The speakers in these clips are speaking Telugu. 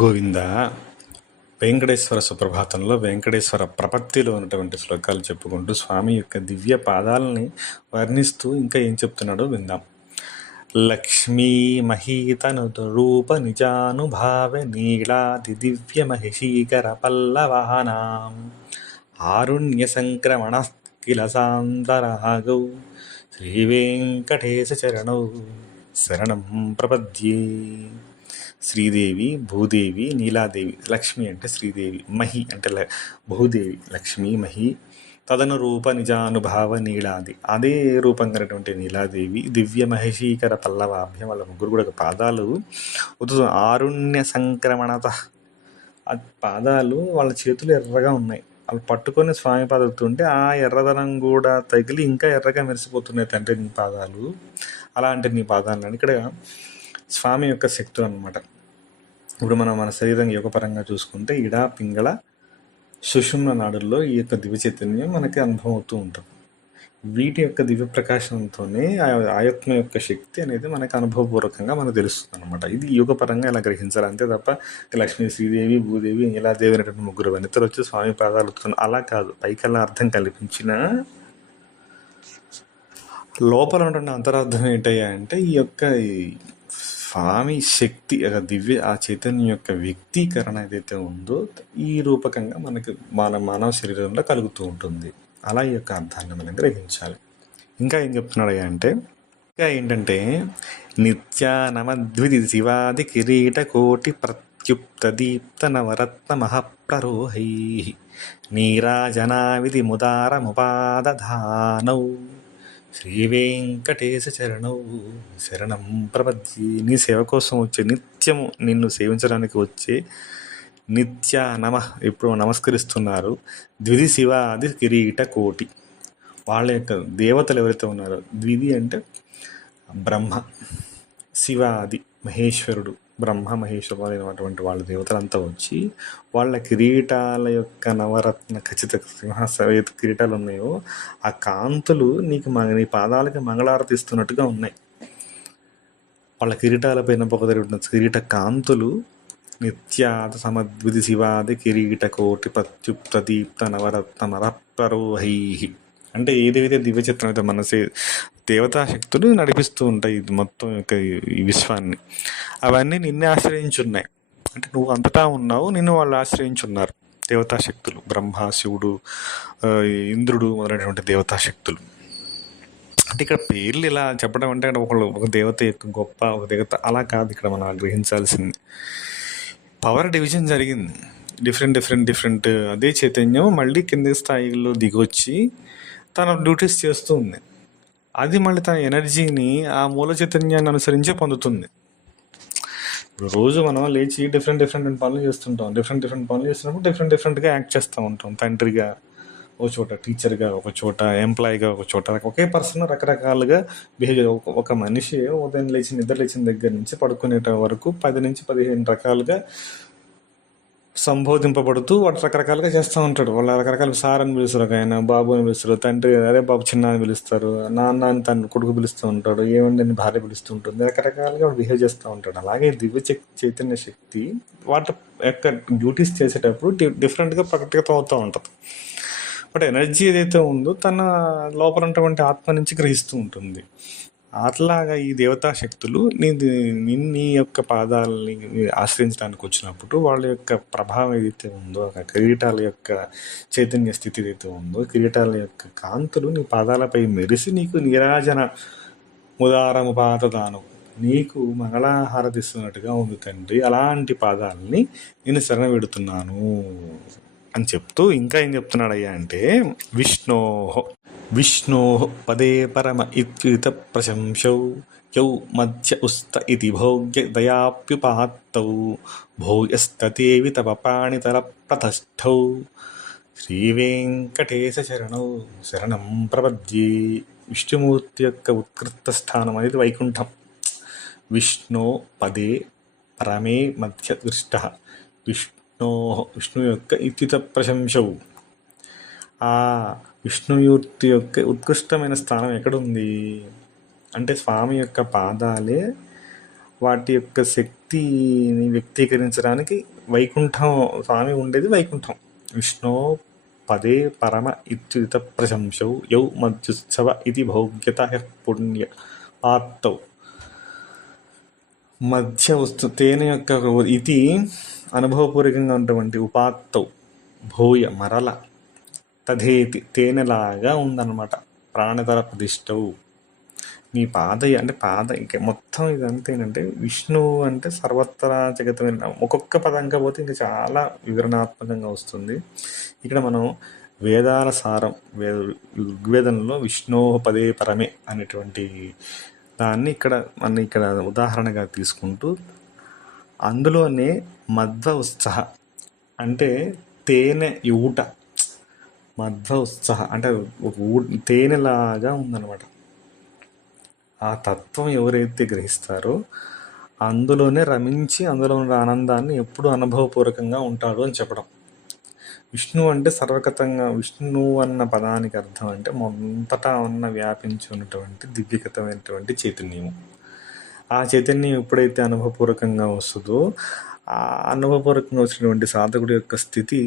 గోవింద. వెంకటేశ్వర సుప్రభాతంలో వెంకటేశ్వర ప్రపత్తిలో ఉన్నటువంటి శ్లోకాలు చెప్పుకుంటూ స్వామి యొక్క దివ్య పాదాలని వర్ణిస్తూ ఇంకా ఏం చెప్తున్నాడో విందాం. లక్ష్మీ మహీతను రూప నిజానుభావ నీళాది దివ్య మహిషీకర పల్లవానాం ఆరుణ్య సంక్రమణ కిల సాంతరాగౌ శ్రీ వెంకటేశ చరణౌ శరణం ప్రపద్యే. శ్రీదేవి, భూదేవి, నీలాదేవి. లక్ష్మి అంటే శ్రీదేవి, మహి అంటే భూదేవి, లక్ష్మి మహి. తదను రూప నిజానుభావ నీలాది, అదే రూపంగానటువంటి నీలాదేవి. దివ్య మహిషీకర పల్లవాభ్యం, వాళ్ళ ముగ్గురు కూడా పాదాలు ఆరుణ్య సంక్రమణత. ఆ పాదాలు వాళ్ళ చేతులు ఎర్రగా ఉన్నాయి. వాళ్ళు పట్టుకొని స్వామి పాదవుతుంటే ఆ ఎర్రదనం కూడా తగిలి ఇంకా ఎర్రగా మెరిసిపోతున్నాయి తండ్రి నీ పాదాలు. అలా అంటే నీ పాదాలని ఇక్కడ స్వామి యొక్క శక్తులు అన్నమాట. ఇప్పుడు మనం మన శరీరం యోగపరంగా చూసుకుంటే ఇడా పింగళ సుషుమ్న నాడుల్లో ఈ యొక్క దివ్య చైతన్యం మనకి అనుభవం అవుతూ ఉంటుంది. వీటి యొక్క దివ్య ప్రకాశంతోనే ఆత్మ యొక్క శక్తి అనేది మనకి అనుభవపూర్వకంగా మనకు తెలుస్తుంది అనమాట. ఇది యోగపరంగా ఇలా గ్రహించాలి అంతే తప్ప లక్ష్మీ, శ్రీదేవి, భూదేవి, నీలాదేవి అనేటువంటి ముగ్గురు వనితలు వచ్చి స్వామి పాదాలు అలా కాదు. పైకల్లా అర్థం కల్పించిన లోపల ఉన్నటువంటి అంతరార్థం ఏంటయ్యా అంటే ఈ యొక్క స్వామి శక్తి దివ్య ఆ చైతన్యం యొక్క వ్యక్తీకరణ ఏదైతే ఉందో ఈ రూపకంగా మనకి మన మానవ శరీరంలో కలుగుతూ ఉంటుంది. అలా ఈ యొక్క అర్థాన్ని మనం గ్రహించాలి. ఇంకా ఏం చెప్తున్నాడు అంటే ఇంకా ఏంటంటే నిత్యానమద్విధి శివాది కిరీట కోటి ప్రత్యుప్త దీప్త నవరత్న మహాప్రరోహై నీరాజనావిధి ముదారముపాదధానౌ శ్రీ వెంకటేశ చరణౌ శరణం ప్రపద్యే. నీ సేవ కోసం వచ్చే, నిత్యము నిన్ను సేవించడానికి వచ్చే నిత్య నమ ఇప్పుడు నమస్కరిస్తున్నారు ద్విధి శివాది కిరీట కోటి. వాళ్ళ యొక్క దేవతలు ఎవరైతే ఉన్నారో, ద్విధి అంటే బ్రహ్మ, శివాది మహేశ్వరుడు, బ్రహ్మ మహేశ్వరుడు అయినటువంటి వాళ్ళ దేవతలంతా వచ్చి వాళ్ళ కిరీటాల యొక్క నవరత్న ఖచ్చిత సింహాసన కిరీటాలు ఉన్నాయో ఆ కాంతులు నీకు నీ పాదాలకి మంగళారతి ఇస్తున్నట్టుగా ఉన్నాయి. వాళ్ళ కిరీటాలపైన పొగదరిగిన కిరీట కాంతులు నిత్యాద సమద్విధి శివాది కిరీట కోటి ప్రత్యుప్త దీప్త నవరత్న మరప్రరోహై. అంటే ఏదైతే దివ్య చిత్రం అయితే మనసే దేవతాశక్తులు నడిపిస్తూ ఉంటాయి ఇది మొత్తం యొక్క ఈ విశ్వాన్ని. అవన్నీ నిన్నే ఆశ్రయించున్నాయి. అంటే నువ్వు అంతటా ఉన్నావు, నిన్ను వాళ్ళు ఆశ్రయించున్నారు దేవతాశక్తులు. బ్రహ్మ, శివుడు, ఇంద్రుడు మొదలైనటువంటి దేవతాశక్తులు. అంటే ఇక్కడ పేర్లు ఇలా చెప్పడం అంటే ఒక దేవత యొక్క గొప్ప, ఒక దేవత అలా కాదు. ఇక్కడ మనం గ్రహించాల్సింది పవర్ డివిజన్ జరిగింది. డిఫరెంట్ అదే చైతన్యం మళ్ళీ కింది స్థాయిలో దిగొచ్చి తన డ్యూటీస్ చేస్తూ ఉంది. అది మళ్ళీ తన ఎనర్జీని ఆ మూల చైతన్యాన్ని అనుసరించే పొందుతుంది. ఇప్పుడు రోజు మనం లేచి డిఫరెంట్ పనులు చేస్తుంటాం. డిఫరెంట్ పనులు చేస్తున్నప్పుడు డిఫరెంట్గా యాక్ట్ చేస్తూ ఉంటాం. తండ్రిగా ఒక చోట, టీచర్గా ఒక చోట, ఎంప్లాయీగా ఒక చోట, ఒకే పర్సన్ రకరకాలుగా బిహేవ్. ఒక మనిషి ఉదయం నిద్ర లేచిన దగ్గర నుంచి పడుకునే వరకు 10 నుంచి 15 రకాలుగా సంబోధింపబడుతూ వాడు రకరకాలుగా చేస్తూ ఉంటాడు. వాళ్ళ రకరకాల సార్ అని పిలుస్తారు, ఒక ఆయన బాబు అని పిలుస్తారు, తండ్రి అదే బాబు చిన్న అని పిలుస్తారు, నాన్న అని తన కొడుకు పిలుస్తూ ఉంటాడు, ఏమండి అని భార్య పిలుస్తూ ఉంటుంది. రకరకాలుగా వాడు బిహేవ్ చేస్తూ ఉంటాడు. అలాగే దివ్య చైతన్య శక్తి వాటి యొక్క డ్యూటీస్ చేసేటప్పుడు డిఫరెంట్గా ప్రకటితం అవుతూ ఉంటుంది. బట్ ఎనర్జీ ఏదైతే ఉందో తన లోపల ఉన్నటువంటి ఆత్మ నుంచి గ్రహిస్తూ ఉంటుంది. అట్లాగా ఈ దేవతా శక్తులు నీ యొక్క పాదాలని ఆశ్రయించడానికి వచ్చినప్పుడు వాళ్ళ యొక్క ప్రభావం ఏదైతే ఉందో, ఆ కిరీటాల యొక్క చైతన్య స్థితి ఏదైతే ఉందో, కిరీటాల యొక్క కాంతులు నీ పాదాలపై మెరిసి నీకు నీరాజన ముదారముపాదదానం, నీకు మంగళాహారతిస్తున్నట్టుగా ఉంది తండ్రి. అలాంటి పాదాలని నేను శరణ పెడుతున్నాను అని చెప్తూ ఇంకా ఏం చెప్తున్నాడయ్యా అంటే విష్ణో పదే పరమ ఇత్యుత ప్రశంసౌ యౌ మధ్య ఉస్త ఇతి భోగ్య దయాప్యుపాత్తౌ భూయస్తతేవి తవ పాణితర ప్రతస్థౌ శ్రీ వెంకటేశ చరణౌ శరణం ప్రపద్యే. విష్ణుమూర్తి యొక్క ఉత్కృష్ట స్థానం అనేది వైకుంఠం. విష్ణు పదే పరమే మధ్య దృష్ట. విష్ణు యొక్క ఇత్యుత ప్రశంసవు, ఆ విష్ణుమూర్తి యొక్క ఉత్కృష్టమైన స్థానం ఎక్కడుంది అంటే స్వామి యొక్క పాదాలే వాటి యొక్క శక్తి భక్తిని వ్యక్తీకరించడానికి వైకుంఠం స్వామి ఉండేది వైకుంఠం. విష్ణో పదే పరమ ఇత్యుత ప్రశంసౌ యౌ మధ్యుత్సవ ఇది భోగ్యత పుణ్య ఆత్తౌ. మధ్య వస్తు తేనె యొక్క ఇది అనుభవపూర్వకంగా ఉన్నటువంటి ఉపాత్తౌ భూయ మరల తథేతి తేనెలాగా ఉందన్నమాట. ప్రాణతర ప్రతిష్టవు నీ అంటే పాద ఇంకా మొత్తం ఇదంతా ఏంటంటే విష్ణువు అంటే సర్వత్రా జగతమైన ఒక్కొక్క పదంగా పోతే ఇంకా చాలా వివరణాత్మకంగా వస్తుంది. ఇక్కడ మనం వేదాల సారం ఋగ్వేదంలో విష్ణు పదే పరమే అనేటువంటి దాన్ని ఇక్కడ ఉదాహరణగా తీసుకుంటూ అందులోనే మధ్వ ఉత్సాహ అంటే తేనె ఊట, మధ్వ ఉత్సాహ అంటే తేనెలాగా ఉందన్నమాట. ఆ తత్వం ఎవరైతే గ్రహిస్తారో అందులోనే రమించి అందులో ఉన్న ఆనందాన్ని ఎప్పుడు అనుభవపూర్వకంగా ఉంటాడు అని చెప్పడం. విష్ణువు అంటే సర్వగతంగా, విష్ణువు అన్న పదానికి అర్థం అంటే మొంతటా ఉన్న వ్యాపించి ఉన్నటువంటి దివ్యగతమైనటువంటి చైతన్యము. ఆ చైతన్యం ఎప్పుడైతే అనుభవపూర్వకంగా వస్తుందో ఆ అనుభవపూర్వకంగా వచ్చినటువంటి సాధకుడి యొక్క స్థితి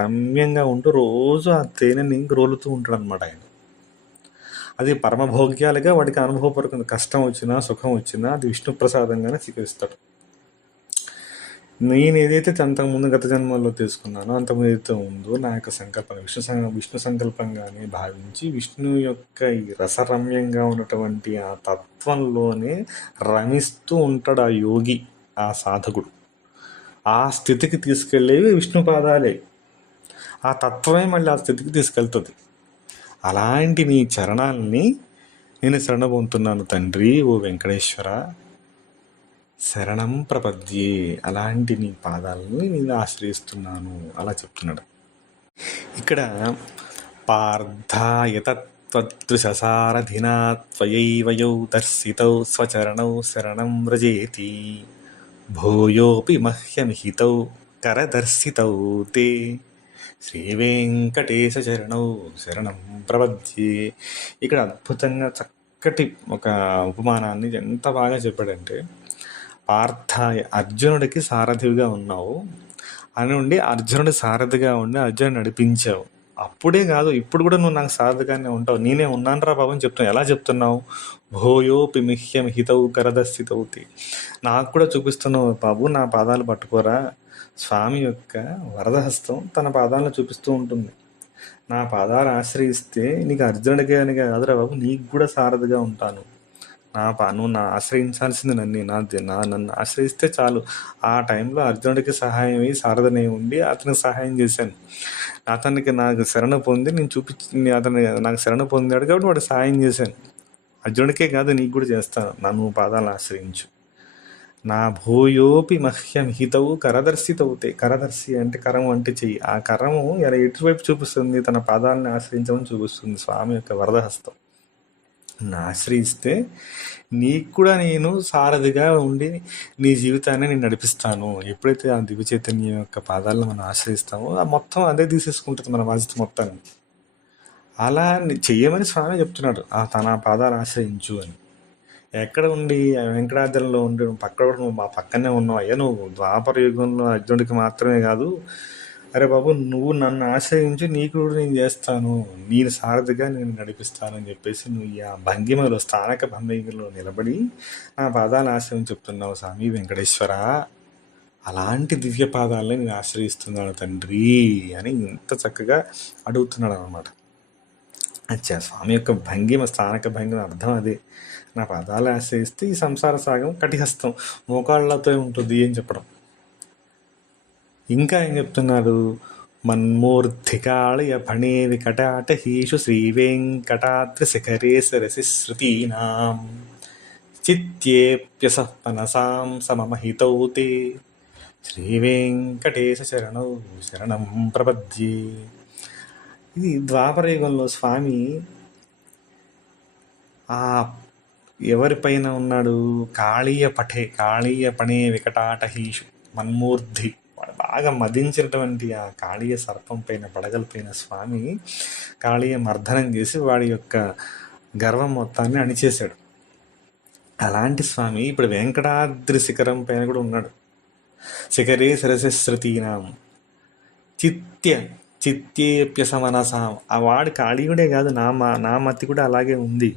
రమ్యంగా ఉంటూ రోజు ఆ తేనెని రోలుతూ ఉంటాడు అనమాట ఆయన. అది పరమభోగ్యాలుగా వాడికి అనుభవపూర్వకంగా కష్టం వచ్చినా సుఖం వచ్చినా అది విష్ణు ప్రసాదంగానే స్వీకరిస్తాడు. నేను ఏదైతే అంతకుముందు గత జన్మల్లో తీసుకున్నానో అంతకుముందు ఏదైతే ఉందో నా యొక్క సంకల్పం విష్ణు సంకల్పంగానే భావించి విష్ణు యొక్క ఈ రసరమ్యంగా ఉన్నటువంటి ఆ తత్వంలోనే రమిస్తూ ఉంటాడు ఆ యోగి, ఆ సాధకుడు. ఆ స్థితికి తీసుకెళ్ళేవి విష్ణు పాదాలే. ఆ తత్వమే మళ్ళీ ఆ స్థితికి తీసుకెళ్తుంది. అలాంటి నీ చరణాలని నేను శరణపొందుతున్నాను తండ్రి, ఓ వెంకటేశ్వర, శరణం ప్రపద్యే. అలాంటి నీ పాదాలని నేను ఆశ్రయిస్తున్నాను అలా చెప్తున్నాడు. ఇక్కడ పార్థాయతత్వదృశసారథినా త్వయైవయౌ దర్శితౌ స్వచరణౌ శరణం వ్రజేతి భూయోపి మహ్యమిహితౌ కరదర్శితౌ తే శ్రీవేంకటేశ చరణౌ శరణం ప్రపద్యే. ఇక్కడ అద్భుతంగా చక్కటి ఒక ఉపమానాన్ని ఎంత బాగా చెప్పాడంటే, పార్థాయ అర్జునుడికి సారథిగా ఉన్నావు అని ఉండి అర్జునుడి సారథిగా ఉండి అర్జునుడు నడిపించావు. అప్పుడే కాదు ఇప్పుడు కూడా నువ్వు నాకు సారథిగానే ఉంటావు. నేనే ఉన్నాను రా బాబు అని చెప్తున్నావు. ఎలా చెప్తున్నావు? భూయోపి మిహ్యమిహితౌ కరదర్శితౌతి. నాకు కూడా చూపిస్తున్నావు బాబు, నా పాదాలు పట్టుకోరా. స్వామి యొక్క వరదహస్తం తన పాదాలను చూపిస్తూ ఉంటుంది. నా పాదాలు ఆశ్రయిస్తే నీకు అర్జునుడికి అని కాదురా బాబు, నీకు కూడా సారథిగా ఉంటాను. నువ్వు ఆశ్రయించాల్సింది నన్ను ఆశ్రయిస్తే చాలు. ఆ టైంలో అర్జునుడికి సహాయం అయ్యి సారథిని ఉండి అతనికి సహాయం చేశాను. అతనికి నాకు శరణ పొంది నాకు శరణ పొందాడు కాబట్టి వాడు సహాయం చేశాను. అర్జునుడికే కాదు నీకు కూడా చేస్తాను. నన్ను పాదాలను ఆశ్రయించు. నా భూయోపి మహ్యమిహితవు కరదర్శితవుతే. కరదర్శి అంటే కరము అంటే చెయ్యి. ఆ కరము ఇలా ఎటువైపు చూపిస్తుంది? తన పాదాలను ఆశ్రయించమని చూపిస్తుంది స్వామి యొక్క వరదహస్తం. ఆశ్రయిస్తే నీకు కూడా నేను సారథిగా ఉండి నీ జీవితాన్ని నేను నడిపిస్తాను. ఎప్పుడైతే ఆ దివ్య చైతన్యం యొక్క పాదాలను మనం ఆశ్రయిస్తామో ఆ మొత్తం అదే తీసేసుకుంటుంది మన బాధ్యత మొత్తాన్ని. అలా చెయ్యమని స్వామి చెప్తున్నాడు. తన పాదాలు ఆశ్రయించు అని. ఎక్కడ ఉండి వెంకటాద్రిలో ఉండి నువ్వు మా పక్కనే ఉన్నావు అయ్యా. నువ్వు ద్వాపర యుగంలో అర్జునుడికి మాత్రమే కాదు, అరే బాబు నువ్వు నన్ను ఆశ్రయించి నీకు కూడా నేను చేస్తాను, నేను సారథిగా నేను నడిపిస్తానని చెప్పేసి నువ్వు ఆ భంగిమలో స్థానక భంగిమలో నిలబడి నా పాదాలను ఆశ్రయం చెప్తున్నావు స్వామి వెంకటేశ్వర. అలాంటి దివ్య పాదాలని నేను ఆశ్రయిస్తున్నాను తండ్రి అని ఇంత చక్కగా అడుగుతున్నాడు అనమాట. అచ్చా, స్వామి యొక్క భంగిమ స్థానక భంగిమ అర్థం అదే. నా పాదాలు ఆశ్రయిస్తే ఈ సంసార సాగం కటిహస్తం మోకాళ్ళతో ఉంటుంది అని చెప్పడం. ఇంకా ఏం చెప్తున్నాడు? మన్మూర్ధికాళయ ఫణే వికటాటహీషు శ్రీవేంకటాద్రి శిఖరే సరసి శృతీనాం చిత్యేప్యసః మనసాం సమమహితౌ తే శ్రీవేంకటేశ చరణౌ శరణం ప్రపద్యే. ఇది ద్వాపరయుగంలో స్వామి ఎవరిపైన ఉన్నాడు? కాళీయ పణే వికటాటహీషు మన్మూర్ధి. వాడు బాగా మదించినటువంటి ఆ కాళీయ సర్పం పైన పడగలపైన స్వామి కాళీయ మర్దనం చేసి వాడి యొక్క గర్వం మొత్తాన్ని అణిచేశాడు. అలాంటి స్వామి ఇప్పుడు వెంకటాద్రి శిఖరం పైన కూడా ఉన్నాడు. శిఖరే సరసశ్రుతీనాం చిత్య చిత్యేప్యసమనసాం. ఆ వాడు కాళీయుడే కాదు, నా మతి కూడా అలాగే ఉంది.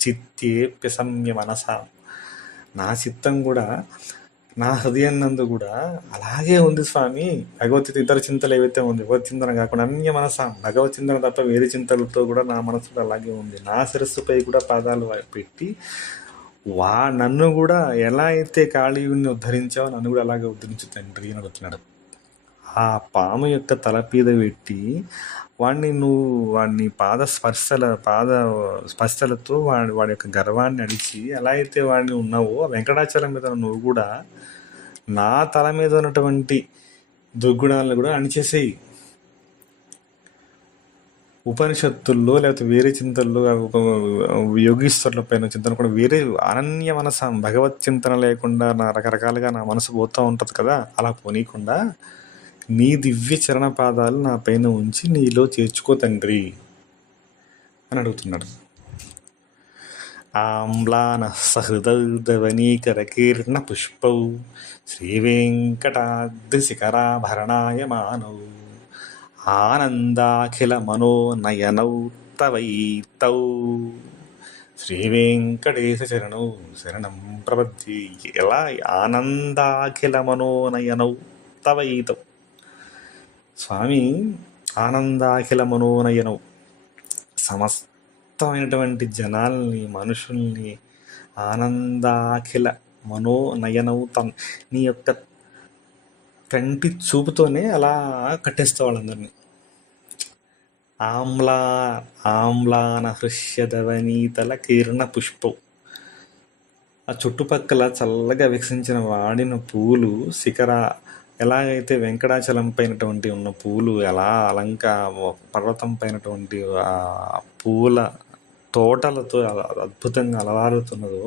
చిత్యేప్యసమ్య మనసాం, నా చిత్తం కూడా, నా హృదయం నందు కూడా అలాగే ఉంది స్వామి. భగవద్గీత ఇతర చింతలు ఏవైతే ఉంది, భగవత్ చింతన కాకుండా అన్య మనసాం, భగవత్ చింతన తప్ప వేరే చింతలతో కూడా నా మనసు అలాగే ఉంది. నా శిరస్సుపై కూడా పాదాలు పెట్టి నన్ను కూడా ఎలా అయితే కాళీయుడిని ఉద్ధరించావో నన్ను కూడా అలాగే ఉద్ధరించు తండ్రి అని అడుగుతున్నాడు. ఆ పాము యొక్క తలపీద పెట్టి వాడిని పాద స్పర్శలతో వాడి యొక్క గర్వాన్ని అడిచి ఎలా అయితే వాడిని ఉన్నావో, వెంకటాచలం మీద నువ్వు కూడా నా తల మీద ఉన్నటువంటి దుర్గుణాలను కూడా అణిచేసేయి. ఉపనిషత్తుల్లో లేకపోతే వేరే చింతల్లో యోగీశ్వరుల పైన చింతన కూడా వేరే అనన్య మనసం, భగవత్ చింతన లేకుండా రకరకాలుగా నా మనసు పోతూ ఉంటుంది కదా, అలా పోనీయకుండా నీ దివ్య చరణ పాదాలు నా పైన ఉంచి నీలో చేర్చుకో తండ్రి అని అడుగుతున్నాడు. ఆమ్లాన సహృదవనీకరకీర్ణ పుష్పౌ శ్రీవేంకటాద్రి శిఖరాభరణాయ మానౌ ఆనందాఖిల మనోనయనౌ తవైతౌ శ్రీవేంకటేశ చరణౌ శరణం ప్రపద్యే. ఎలా ఆనందాఖిల మనోనయనౌ తవైతౌ. స్వామి ఆనందాఖిల మనోనయనౌ, సమస్తమైనటువంటి జనాల్ని, మనుషుల్ని ఆనందాఖిల మనోనయనౌ, నీ యొక్క కంటి చూపుతోనే అలా కట్టేస్తావు వాళ్ళందరినీ. ఆమ్లాన హృష్యదవనీతల కీర్ణ పుష్పం, ఆ చుట్టుపక్కల చల్లగా వికసించిన వాడిన పూలు ఎలాగైతే వెంకటాచలం పైనటువంటి ఉన్న పూలు ఎలా పర్వతం పైనటువంటి ఆ పూల తోటలతో అద్భుతంగా అలవారుతున్నదో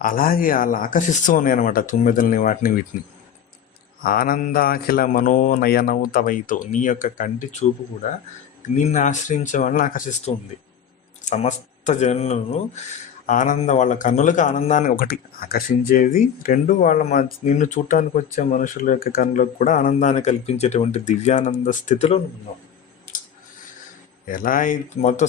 అలాగే అలా ఆకర్షిస్తూ ఉన్నాయి అన్నమాట తుమ్మెదల్ని, వీటిని. ఆనందాఖిల మనోనయనౌ తవైతో, నీ యొక్క కంటి చూపు కూడా నిన్ను ఆశ్రయించే వాళ్ళని ఆకర్షిస్తూ ఉంది. సమస్త జనులను వాళ్ళ కన్నులకు ఆనందాన్ని ఒకటి ఆకర్షించేది, రెండు నిన్ను చూడటానికి వచ్చే మనుషుల యొక్క కన్నులకు కూడా ఆనందాన్ని కల్పించేటువంటి దివ్యానంద స్థితిలో ఉన్నావు. ఎలా మొత్తం